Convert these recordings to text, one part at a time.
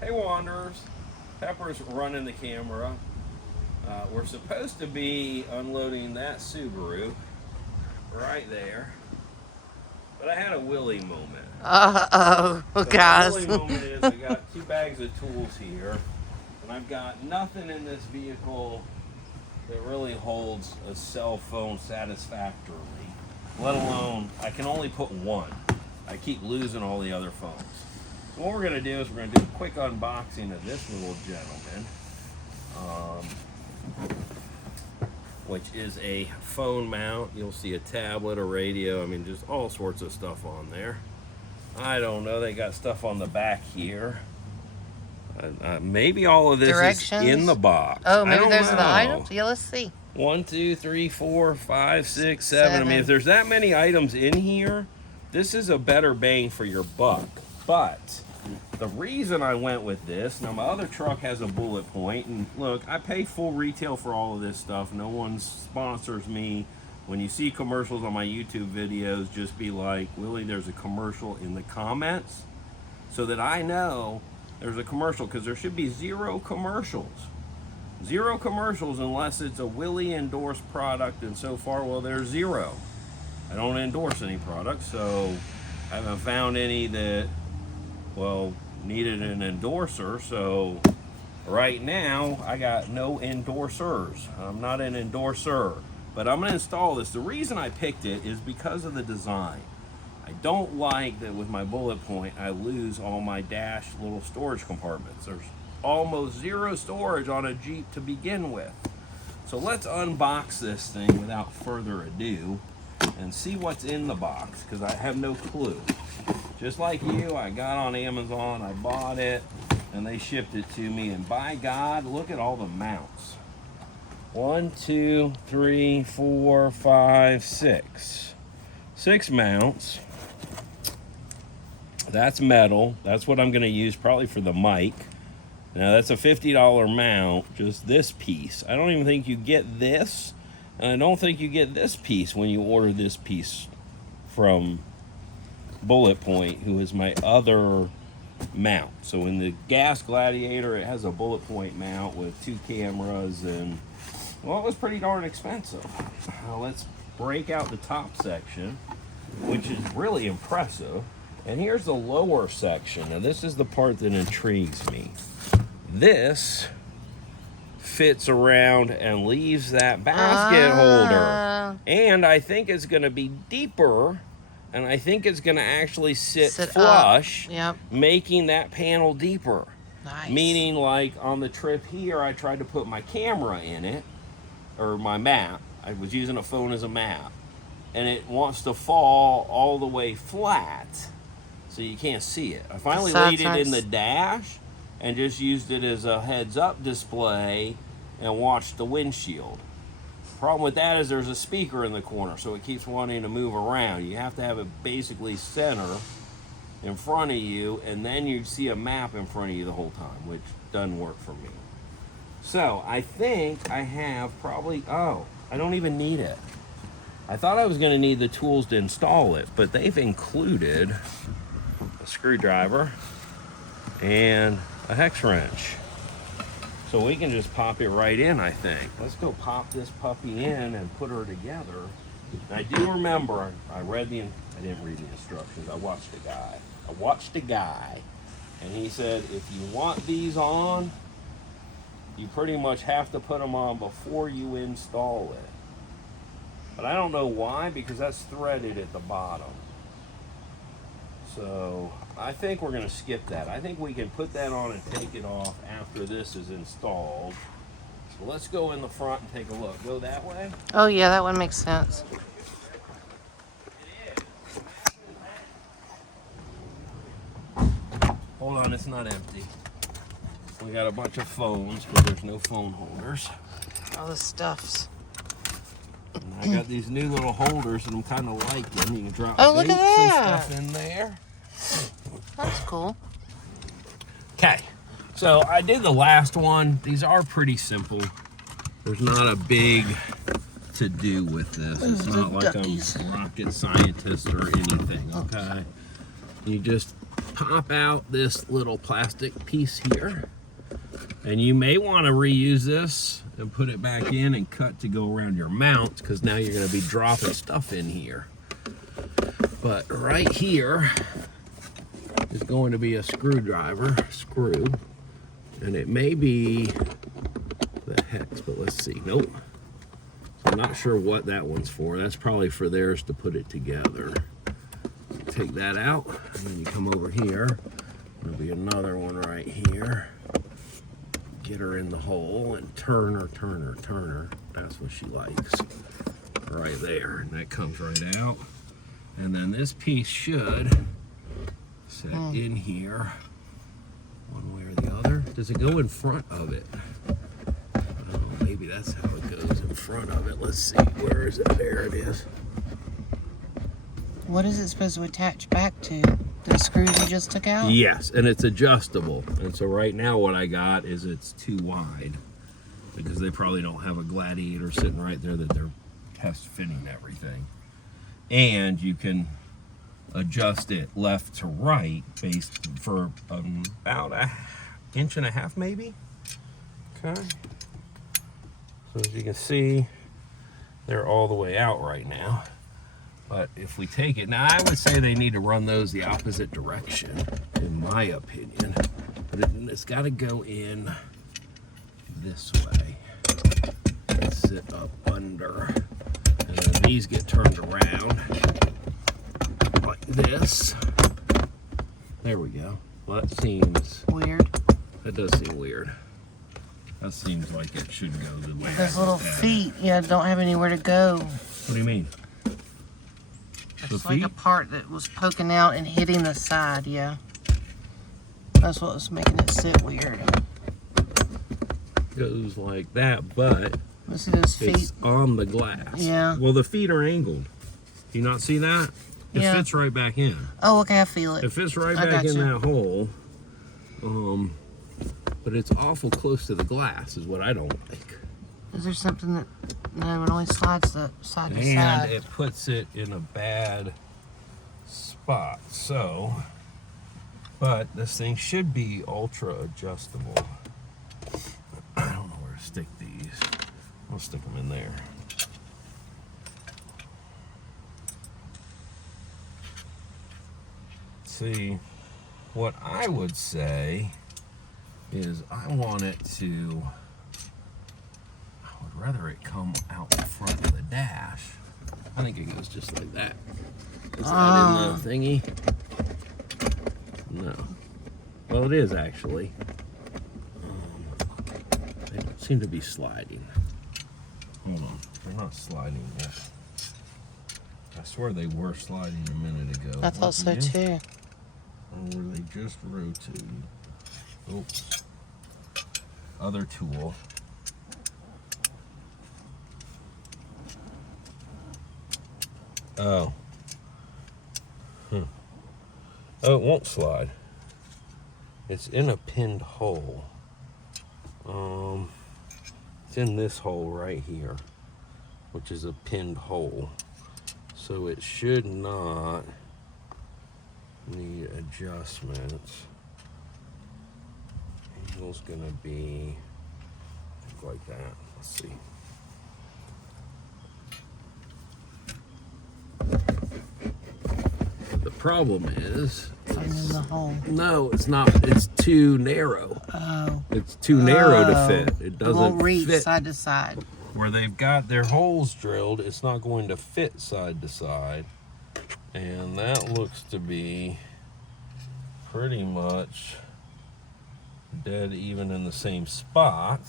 Hey Wanderers, Pepper's running the camera. We're supposed to be unloading that Subaru right there, but I had a Willie moment. Uh-oh, So guys. the Willie moment is I got 2 bags of tools here, and I've got nothing in this vehicle that really holds a cell phone satisfactorily, let alone I can only put one. I keep losing all the other phones. So what we're going to do is we're going to do a quick unboxing of this little gentleman, which is a phone mount. You'll see a tablet, a radio, I mean just all sorts of stuff on there. I don't know, they got stuff on the back here. Maybe all of this Directions? is in the box. Oh, maybe those know. are the items? Yeah, let's see. 1, 2, 3, 4, 5, 6, 7. I mean, if there's that many items in here, this is a better bang for your buck. But the reason I went with this, now my other truck has a bullet point, and look, I pay full retail for all of this stuff. No one sponsors me. When you see commercials on my YouTube videos, just be like, Willie, there's a commercial in the comments, so that I know there's a commercial, because there should be 0 commercials. 0 commercials unless it's a Willie endorsed product, and so far, well, there's 0. I don't endorse any products, so I haven't found any that, well, needed an endorser. So right now I got no endorsers. I'm not an endorser, but I'm gonna install this. The reason I picked it is because of the design. I don't like that with my bullet point I lose all my dash little storage compartments. There's almost 0 storage on a Jeep to begin with. So let's unbox this thing without further ado and see what's in the box, because I have no clue. Just like you, I got on Amazon, I bought it, and they shipped it to me, and by God, look at all the mounts. 1, 2, 3, 4, 5, 6. 6 mounts. That's metal. That's what I'm going to use probably for the mic. Now that's a $50 mount, just this piece. I don't even think you get this, and I don't think you get this piece when you order this piece from Bullet Point, who is my other mount. So in the Gas Gladiator, it has a Bullet Point mount with 2 cameras, and well, it was pretty darn expensive. Now let's break out the top section, which is really impressive. And here's the lower section. Now this is the part that intrigues me. This fits around and leaves that basket holder. And I think it's going to be deeper, and I think it's going to actually sit flush, making that panel deeper. Nice. Meaning, like on the trip here, I tried to put my camera in it, or my map. I was using a phone as a map, and it wants to fall all the way flat, so you can't see it. I finally laid it in the dash and just used it as a heads-up display and watched the windshield. Problem with that is there's a speaker in the corner, so it keeps wanting to move around. You have to have it basically center in front of you, and then you see a map in front of you the whole time, which doesn't work for me. So I think I have probably, oh, I don't even need it. I thought I was going to need the tools to install it, but they've included a screwdriver and a hex wrench. So we can just pop it right in, I think. Let's go pop this puppy in and put her together. And I do remember, I didn't read the instructions. I watched a guy, and he said, if you want these on, you pretty much have to put them on before you install it. But I don't know why, because that's threaded at the bottom. So I think we're going to skip that. I think we can put that on and take it off after this is installed. So let's go in the front and take a look. Go that way? Oh yeah, that one makes sense. Hold on, it's not empty. We got a bunch of phones, but there's no phone holders. All the stuffs. And I got these new little holders that I'm kind of liking. You can drop look dates at that. and stuff in there. That's cool. Okay, so I did the last one. These are pretty simple. There's not a big to do with this. It's not like I'm a rocket scientist or anything, okay? You just pop out this little plastic piece here. And you may want to reuse this and put it back in and cut to go around your mount, because now you're going to be dropping stuff in here. But right here is going to be a screw, and it may be the hex, but let's see. Nope. So I'm not sure what that one's for. That's probably for theirs to put it together. Take that out, and then you come over here. There'll be another one right here. Get her in the hole and turn her. That's what she likes. Right there, and that comes right out. And then this piece should set in here one way or the other. Does it go in front of it? Oh, maybe that's how it goes in front of it. Let's see, where is it? There it is. What is it supposed to attach back to? The screws you just took out? Yes, and it's adjustable. And so right now what I got is it's too wide, because they probably don't have a Gladiator sitting right there that they're test fitting everything. And you can adjust it left to right based for about an inch and a half maybe. Okay. So as you can see, they're all the way out right now. But if we take it, now I would say they need to run those the opposite direction, in my opinion. But it's got to go in this way. And sit up under. And then these get turned around like this. There we go. Well, that seems weird. That does seem weird. That seems like it should go the way. Those little feet, yeah, don't have anywhere to go. What do you mean? It's like a part that was poking out and hitting the side, yeah. That's what was making it sit weird. Goes like that, but let's see those feet. It's on the glass. Yeah. Well, the feet are angled. Do you not see that? It Yeah. fits right back in. Oh, okay, I feel it. It fits right back in that hole. But it's awful close to the glass, is what I don't like. Is there something that no, it only slides the side to And side? it puts it in a bad spot. So, but this thing should be ultra adjustable. I don't know where to stick these. I'll stick them in there. See, what I would say is I want it to, I would rather it come out the front of the dash. I think it goes just like that. Is that in the thingy? No. Well, it is actually. They don't seem to be sliding. Hold on, they're not sliding yet. I swear they were sliding a minute ago. I thought so too. Or were they just rotating? Oops. Other tool. Oh. Oh, it won't slide. It's in a pinned hole. It's in this hole right here, which is a pinned hole. So it should not need adjustments. Angle's gonna be like that. Let's see. The problem is Finding the hole. no, it's not. It's too narrow. Oh. It's too narrow to fit. It doesn't won't reach fit. side to side. Where they've got their holes drilled, it's not going to fit side to side. And that looks to be pretty much dead even in the same spot.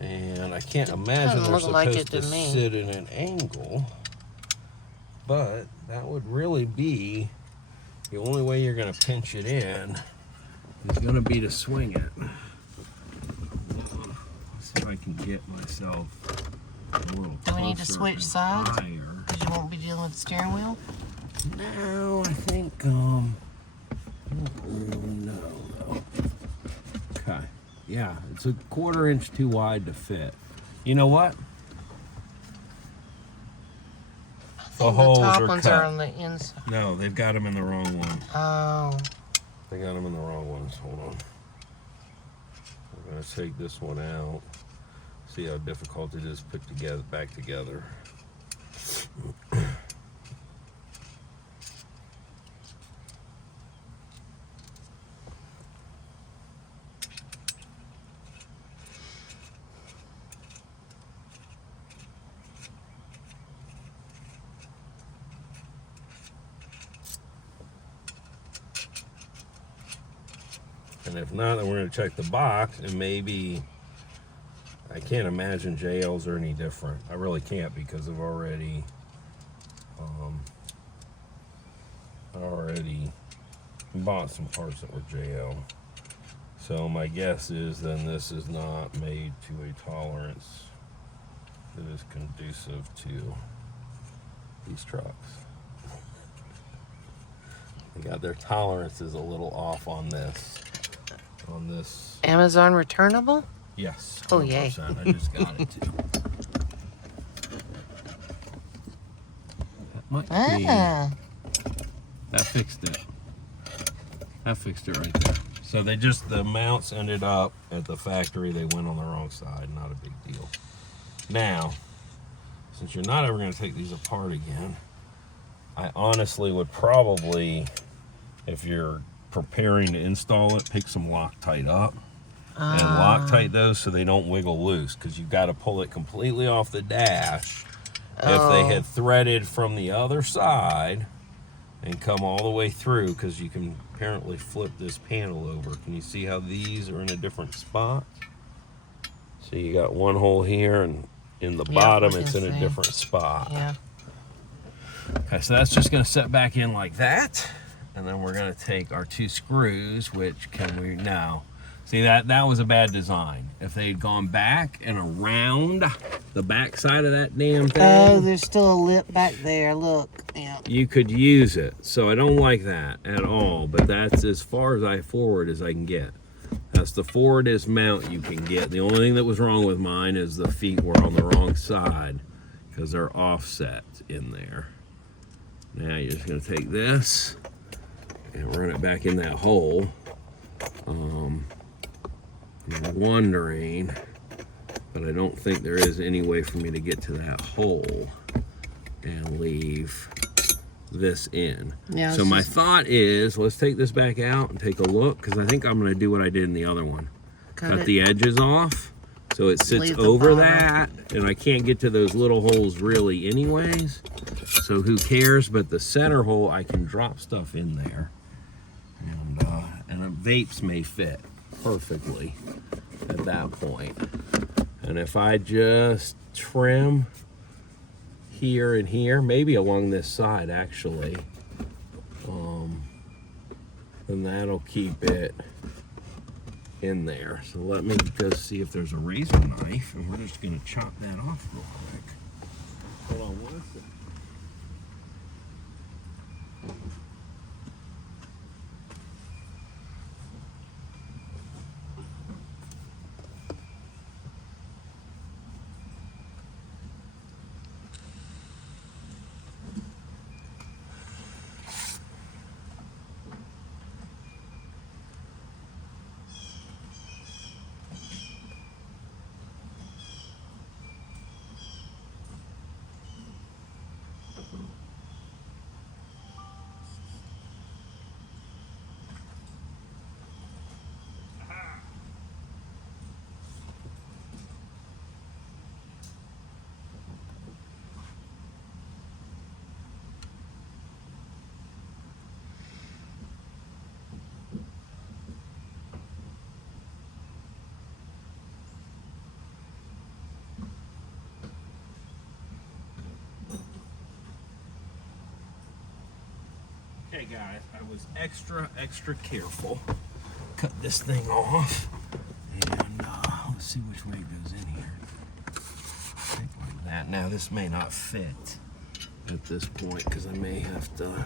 And I can't imagine they're look like supposed it to to me. sit in an angle. But that would really be the only way you're going to pinch it in is going to be to swing it. Let's see if I can get myself a little Do we need to closer switch and sides? higher. Because you won't be dealing with the steering wheel? No, I think, I don't really know, though. Okay, yeah, it's a 1/4 inch too wide to fit. You know what? The holes top are ones cut. are on the inside. No, they've got them in the wrong one. Oh. I got them in the wrong ones. Hold on. We're going to take this one out. See how difficult it is to put together, back together. And if not, then we're going to check the box, and maybe, I can't imagine JLs are any different. I really can't, because I've already bought some parts that were JL. So my guess is then this is not made to a tolerance that is conducive to these trucks. They got their tolerances a little off on this. Amazon returnable? Yes. 100%. Oh, yay. I just got it too. That might be. That fixed it. That fixed it right there. So the mounts ended up at the factory. They went on the wrong side. Not a big deal. Now, since you're not ever going to take these apart again, I honestly would probably, if you're preparing to install it, pick some Loctite up and Loctite those so they don't wiggle loose, because you've got to pull it completely off the dash. If they had threaded from the other side and come all the way through, because you can apparently flip this panel over. Can you see how these are in a different spot? So you got one hole here, and in the bottom it's in a different spot. Yeah. Okay, so that's just going to set back in like that, and then we're going to take our 2 screws, which can we now see that was a bad design. If they had gone back and around the back side of that damn thing, oh, there's still a lip back there. Look, yeah, you could use it. So I don't like that at all, but that's as far forward as I can get. That's the forwardest mount you can get. The only thing that was wrong with mine is the feet were on the wrong side, because they're offset in there. Now you're just going to take this and run it back in that hole. I'm wondering, but I don't think there is any way for me to get to that hole and leave this in. Yeah, so my thought is, let's take this back out and take a look, because I think I'm going to do what I did in the other one. Cut the edges off so it sits over that, and I can't get to those little holes really anyways, so who cares. But the center hole, I can drop stuff in there, and vapes may fit perfectly at that point. And if I just trim here and here, maybe along this side actually, then that'll keep it in there. So let me just see if there's a razor knife, and we're just going to chop that off real quick. Hold on one second. Okay guys, I was extra careful. Cut this thing off, and let's see which way it goes in here. Like that. Now this may not fit at this point, because I may have to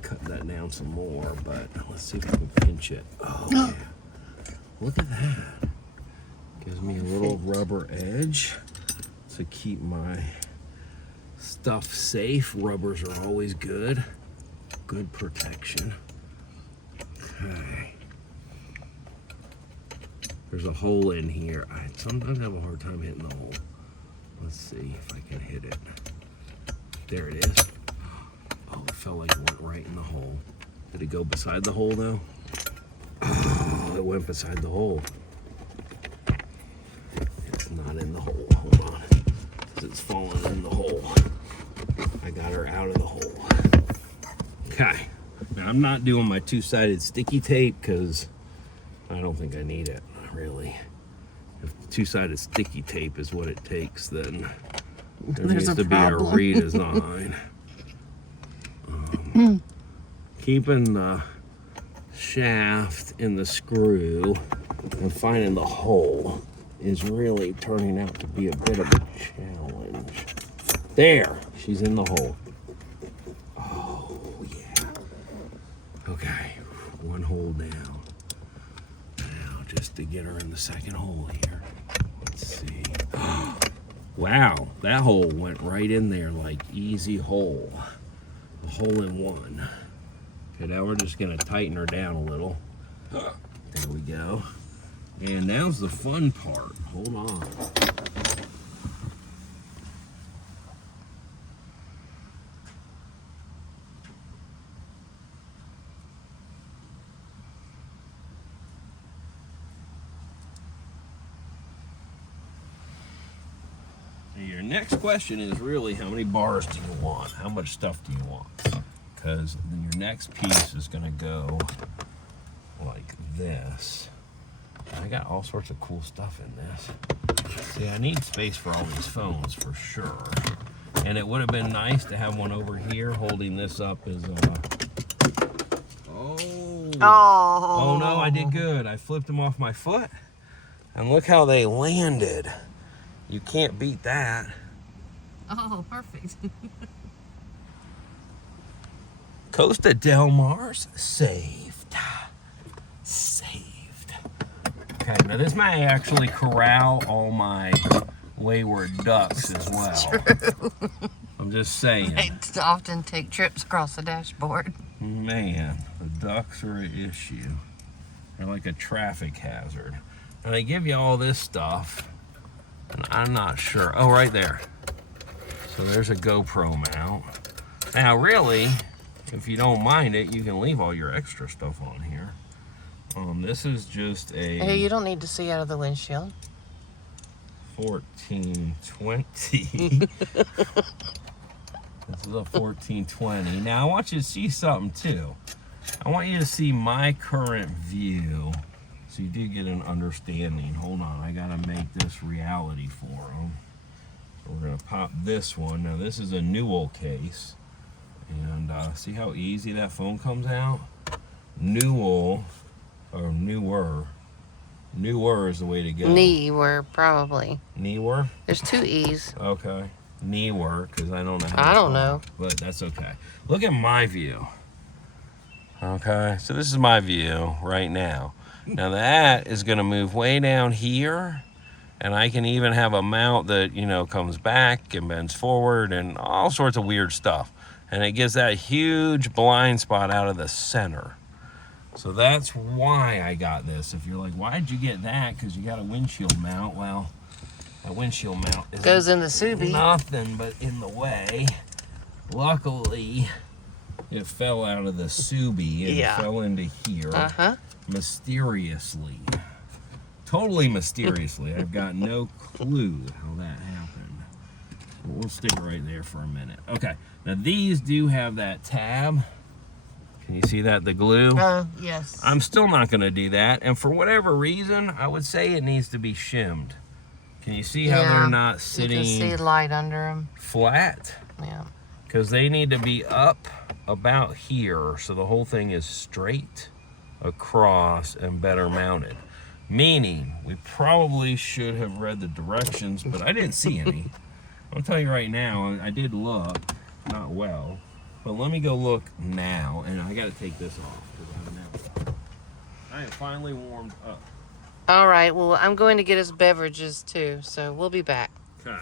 cut that down some more, but let's see if I can pinch it. Oh yeah, look at that. Gives me a little rubber edge to keep my stuff safe. Rubbers are always good. Good protection. Okay. There's a hole in here. I sometimes have a hard time hitting the hole. Let's see if I can hit it. There it is. Oh, it felt like it went right in the hole. Did it go beside the hole though? Oh, it went beside the hole. It's not in the hole. Hold on. It's falling in the hole. I got her out of the hole. Okay. Now I'm not doing my two-sided sticky tape because I don't think I need it, really. If two-sided sticky tape is what it takes, then there needs to be a redesign. Keeping the shaft in the screw and finding the hole is really turning out to be a bit of a challenge. There, she's in the hole. Oh, yeah. Okay, one hole down. Now, just to get her in the second hole here. Let's see. Wow, that hole went right in there like easy hole. A hole in one. Okay, now we're just gonna tighten her down a little. There we go. And now's the fun part. Hold on. Your next question is really how many bars do you want? How much stuff do you want? Because your next piece is going to go like this. I got all sorts of cool stuff in this. See, I need space for all these phones for sure. And it would have been nice to have one over here holding this up as Oh no, I did good. I flipped them off my foot. And look how they landed. You can't beat that. Oh, perfect. Costa Del Mar's saved. Saved. Okay, now this may actually corral all my wayward ducks as well. True. I'm just saying. They often take trips across the dashboard. Man, the ducks are an issue. They're like a traffic hazard. And they give you all this stuff, and I'm not sure. Oh, right there. So there's a GoPro mount. Now, really, if you don't mind it, you can leave all your extra stuff on here. This is just a... Hey, you don't need to see out of the windshield. 1420. This is a 1420. Now, I want you to see something, too. I want you to see my current view, so you do get an understanding. Hold on, I gotta make this reality for them. So we're gonna pop this one. Now, this is a Newell case. And see how easy that phone comes out? Newell, or newer is the way to go. Newer, probably. Newer? There's two E's. Okay. Newer, because I don't know how to I don't spell know. it, but that's okay. Look at my view. Okay, so this is my view right now. Now that is going to move way down here, and I can even have a mount that, you know, comes back and bends forward and all sorts of weird stuff. And it gives that huge blind spot out of the center. So that's why I got this. If you're like, why'd you get that? Because you got a windshield mount. Well, that windshield mount is Goes in the Subi. nothing but in the way. Luckily, it fell out of the Subi and fell into here mysteriously. Totally mysteriously. I've got no clue how that happened. We'll stick it right there for a minute. Okay, now these do have that tab. Can you see that, the glue? Yes. I'm still not going to do that, and for whatever reason, I would say it needs to be shimmed. Can you see how they're not sitting you can see light under them. flat? Yeah. Because they need to be up about here, so the whole thing is straight across and better mounted. Meaning, we probably should have read the directions, but I didn't see any. I'll tell you right now, I did look, not well, but let me go look now, and I got to take this off because I am finally warmed up. All right, well, I'm going to get us beverages too, so we'll be back. Okay.